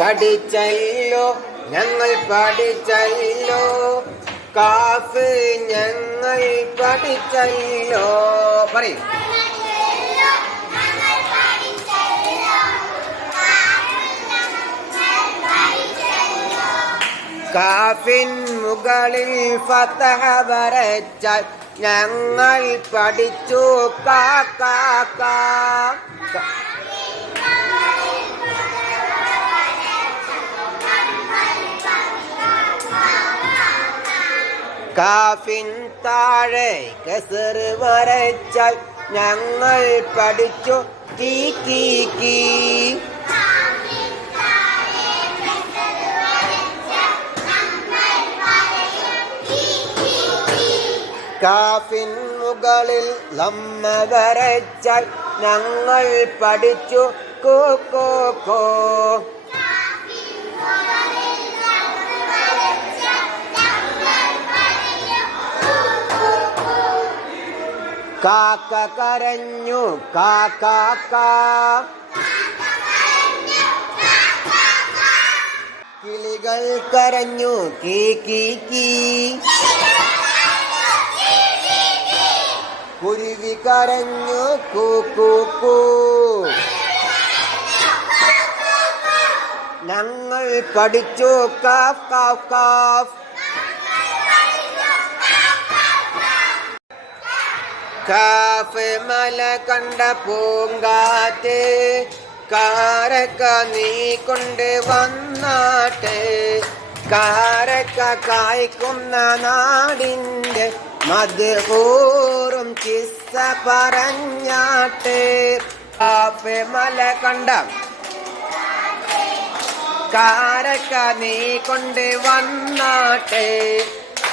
പഠിച്ചല്ലോ ഞങ്ങൾ പഠിച്ചല്ലോ. കാഫ് ഞങ്ങൾ പഠിച്ചല്ലോ. പറയും. കാഫിൻ മുകളിൽ ഫതഹ വരച്ചാൽ ഞങ്ങൾ പഠിച്ചു. കാ കാ കാ. കാഫിൻ താഴെ വരച്ചാൽ ഞങ്ങൾ പഠിച്ചു കീ കീ കീ കാഫിൻ മുകളിൽ നമ്മ വരച്ചാൽ ഞങ്ങൾ പഠിച്ചു കോ കോ കോ. കാക്ക കരഞ്ഞു കാ കാ കാ കിളികൾ കരഞ്ഞു കീ കീ കീ. കുരുവി കരഞ്ഞു കൂ കൂ കൂ. ഞങ്ങൾ പഠിച്ചു കാഫ് കാഫ് കാഫ്. കാഫ് മല കണ്ട പൂങ്കാറ്റ് കാരക്ക നീ കൊണ്ട് വന്നാട്ട് കാരക്ക കായ്ക്കുന്ന നാടിന്റെ മധുപൂറും ചിസ്സ പറഞ്ഞാട്ട്. കാഫ് മല കണ്ട കാരക്ക നീ കൊണ്ട് വന്നാട്ടെ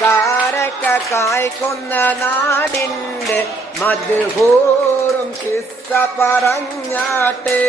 കാരക്ക കായ്ക്കുന്ന നാടിന്റെ മധുഹൂറും കിസ്സ പറഞ്ഞാട്ടെ.